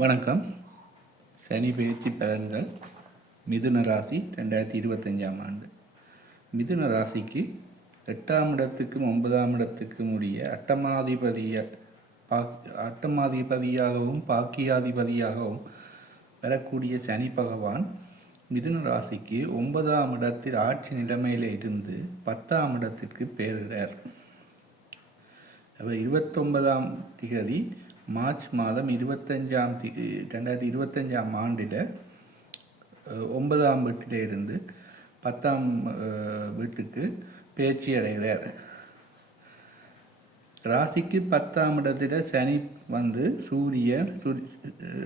வணக்கம். சனி பயிற்சி பலன்கள் மிதுன ராசி 2025 ஆண்டு. மிதுன ராசிக்கு 8ஆம் இடத்துக்கும் 9ஆம் இடத்துக்கும் உடைய அட்டமாதிபதியாகவும் பாக்கியாதிபதியாகவும் வரக்கூடிய சனி பகவான் மிதுன ராசிக்கு 9ஆம் இடத்தில் ஆட்சி நிலைமையில் இருந்து 10ஆம் இடத்திற்கு பெயர்கிறார். 29ஆம் திகதி மார்ச் மாதம் 2025 ஆண்டில் 9ஆம் வீட்டில் இருந்து 10ஆம் வீட்டுக்கு பேச்சு அடைகிறார். ராசிக்கு 10ஆம் இடத்துல சனி சூரியன்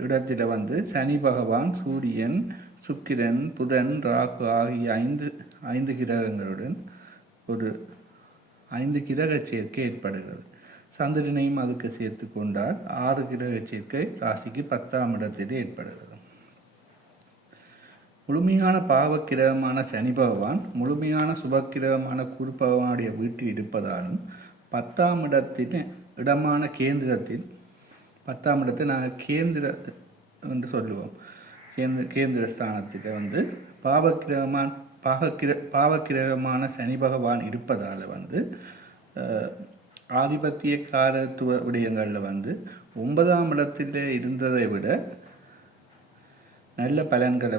இடத்துல சனி பகவான், சூரியன், சுக்கிரன், புதன், ராகு ஆகிய ஐந்து கிரகங்களுடன் ஒரு 5 கிரக சேர்க்கை ஏற்படுகிறது. சந்திரனையும் அதுக்கு சேர்த்து கொண்டால் 6 கிரக சேர்க்கை ராசிக்கு 10ஆம் இடத்திலே ஏற்படுகிறது. முழுமையான பாவக்கிரகமான சனி பகவான் முழுமையான சுபக்கிரகமான குரு பகவானுடைய வீட்டில் இருப்பதாலும் 10ஆம் இடமான கேந்திரத்தில் 10ஆம் இடத்தை நாங்கள் கேந்திர என்று சொல்லுவோம். கேந்திர ஸ்தானத்தில் பாவக்கிரகமான சனி பகவான் இருப்பதால் ஆதிபத்திய காரத்துவ விடயங்களில் 9ஆம் இடத்தில் இருந்ததை விட நல்ல பலன்களை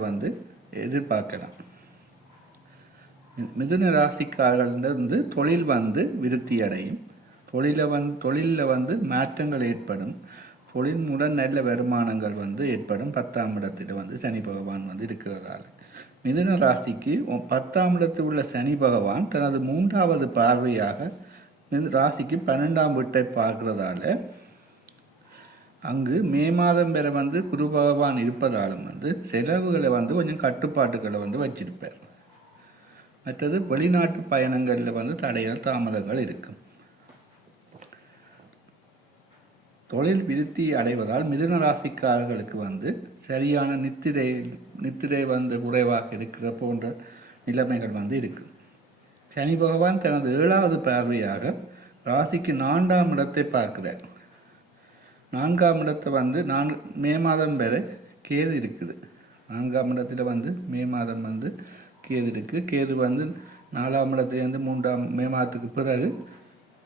எதிர்பார்க்கலாம். மிதுன ராசிக்காரர்களிருந்து தொழில் விருத்தி அடையும். தொழிலில் மாற்றங்கள் ஏற்படும். தொழில் மூலம் நல்ல வருமானங்கள் ஏற்படும். 10ஆம் இடத்தில் சனி பகவான் இருக்கிறதால மிதுன ராசிக்கு 10ஆம் இடத்தில் உள்ள சனி பகவான் தனது 3வது பார்வையாக ராசிக்கு 12ஆம் வீட்டை பார்க்கிறதால அங்கு மே மாதம் வரை குரு பகவான் இருப்பதாலும் செலவுகளை கொஞ்சம் கட்டுப்பாட்டுகளை வச்சிருப்பார். மற்றது வெளிநாட்டு பயணங்களில் தடைகள் தாமதங்கள் இருக்கும். தொழில் விருத்தி அடைவதால் மிதுன ராசிக்காரர்களுக்கு சரியான நித்திரை குறைவாக இருக்கிற போன்ற நிலைமைகள் இருக்கும். சனி பகவான் தனது 7வது பார்வையாக ராசிக்கு 4ஆம் இடத்தை பார்க்கிறார். 4ஆம் இடத்தை மே மாதம் வரை கேது இருக்குது. 4ஆம் இடத்துல மே மாதம் கேது இருக்குது. கேது 4ஆம் இடத்துலேருந்து 3ஆம் மே மாதத்துக்கு பிறகு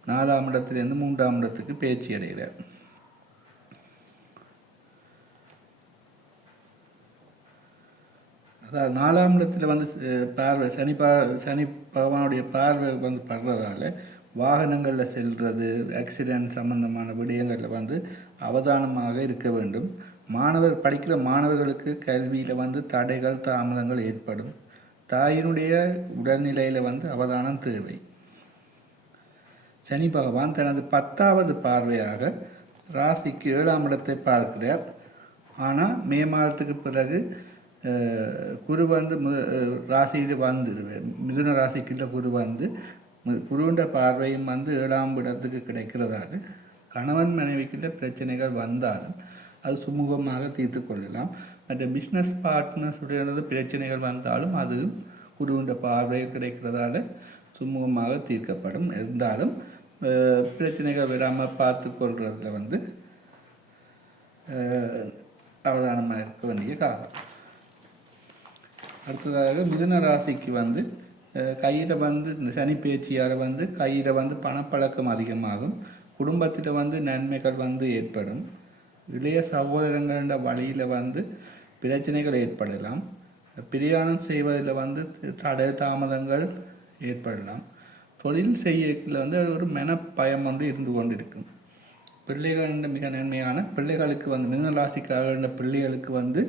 4ஆம் இடத்துலேருந்து 3ஆம் இடத்துக்கு பேச்சு அடைகிறார். அதாவது 4ஆம் இடத்துல பார்வை சனி பகவானுடைய பார்வை படுறதால வாகனங்களில் செல்வது, ஆக்சிடென்ட் சம்பந்தமான விடயங்களில் அவதானமாக இருக்க வேண்டும். படிக்கிற மாணவர்களுக்கு கல்வியில் தடைகள் தாமதங்கள் ஏற்படும். தாயினுடைய உடல்நிலையில் அவதானம் தேவை. சனி பகவான் தனது 10வது பார்வையாக ராசிக்கு 7ஆம் இடத்தை பார்க்கிறார். ஆனால் மே மாதத்துக்கு பிறகு குரு ராசியில் மிதுன ராசிக்குள்ள குரு குருண்ட பார்வையும் 7ஆம் இடத்துக்கு கிடைக்கிறதால கணவன் மனைவிக்கிட்ட பிரச்சனைகள் வந்தாலும் அது சுமூகமாக தீர்த்து கொள்ளலாம். மற்ற பிஸ்னஸ் பார்ட்னர்ஸுடைய பிரச்சனைகள் வந்தாலும் அது குருண்ட பார்வை கிடைக்கிறதால சுமூகமாக தீர்க்கப்படும். இருந்தாலும் பிரச்சனைகள் விடாமல் பார்த்து கொள்றதுல அவதானமாக இருக்க வேண்டிய காரணம். அடுத்ததாக மிதுன ராசிக்கு கையில் இந்த சனி பேச்சியால் கையில் பணப்பழக்கம் அதிகமாகும். குடும்பத்தில் நன்மைகள் ஏற்படும். இளைய சகோதரங்கள வழியில் பிரச்சனைகள் ஏற்படலாம். பிரயாணம் செய்வதில் தடை தாமதங்கள் ஏற்படலாம். தொழில் செய்யல ஒரு மனப்பயம் இருந்து கொண்டிருக்கும். பிள்ளைகள் மிக நன்மையான பிள்ளைகளுக்கு மிதுன ராசிக்காக பிள்ளைகளுக்கு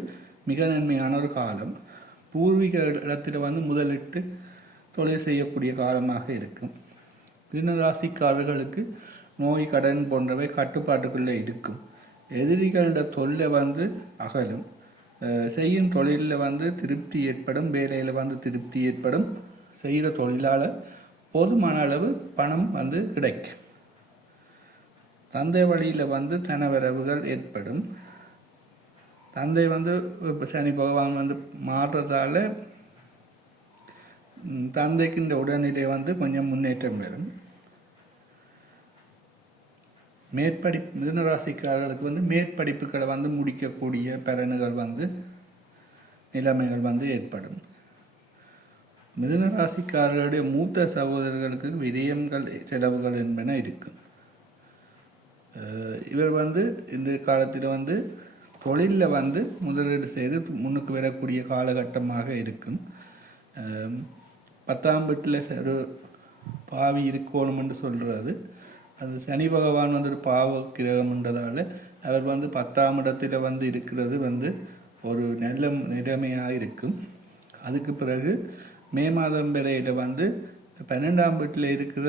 மிக நன்மையான ஒரு காலம். பூர்வீக இடத்துல முதலிட்டு தொழில் செய்யக்கூடிய காலமாக இருக்கும். மிதுன ராசிக்காரர்களுக்கு நோய், கடன் போன்றவை கட்டுப்பாட்டுக்குள்ளே இருக்கும். எதிரிகளோட தொல்லை அகலும். செய்யும் தொழிலில் திருப்தி ஏற்படும். வேலையில் திருப்தி ஏற்படும். செய்கிற தொழிலால் போதுமான அளவு பணம் கிடைக்கும். தந்தை வழியில் தனவரவுகள் ஏற்படும். தந்தை சனி பகவான் மாறுறதால தந்தைக்கு இந்த உடல்நிலை கொஞ்சம் முன்னேற்றம் வரும். மிதுன ராசிக்காரர்களுக்கு வந்து மேற்படிப்புகளை வந்து முடிக்கக்கூடிய பலன்கள் வந்து நிலைமைகள் வந்து ஏற்படும். மிதுன ராசிக்காரர்களுடைய மூத்த சகோதரர்களுக்கு விரயங்கள் செலவுகள் என்பன இருக்கும். இவர் வந்து இந்த காலத்தில் வந்து தொழிலில் வந்து முதலீடு செய்து முன்னுக்கு வரக்கூடிய காலகட்டமாக இருக்கும். 10ஆம் வீட்டில் ஒரு பாவி இருக்கணும் என்று சொல்கிறது. அது சனி பகவான் வந்து ஒரு பாவ கிரகம்ன்றதால் அவர் வந்து 10ஆம் இடத்தில் வந்து இருக்கிறது வந்து ஒரு நல்ல நிலைமையாக இருக்கும். அதுக்கு பிறகு மே மாதம் வரையில் வந்து 12ஆம் வீட்டில் இருக்கிற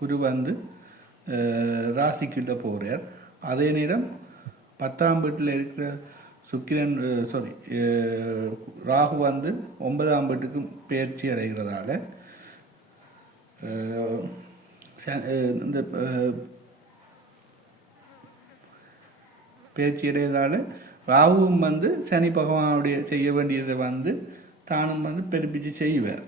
குரு வந்து ராசிக்குள்ளே போகிறார். அதே நேரம் 10ஆம் வீட்டில் இருக்கிற ராகு வந்து 9ஆம் வீட்டுக்கு பயிற்சி அடைகிறதால இந்த பயிற்சி அடைகிறதால ராகுவும் வந்து சனி பகவானுடைய செய்ய வேண்டியதை வந்து தானும் வந்து பெருப்பிச்சு செய்வார்.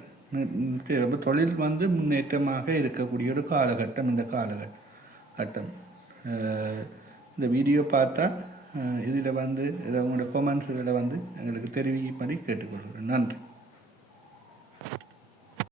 தொழில் வந்து முன்னேற்றமாக இருக்கக்கூடிய ஒரு காலகட்டம் இந்த காலகட்டம். இந்த வீடியோ பார்த்தா இதில் வந்து உங்களோட கமெண்ட்ஸ் இதில் வந்து எங்களுக்கு தெரிவிக்கும்படி கேட்டுக்கொள்கிறேன். நன்றி.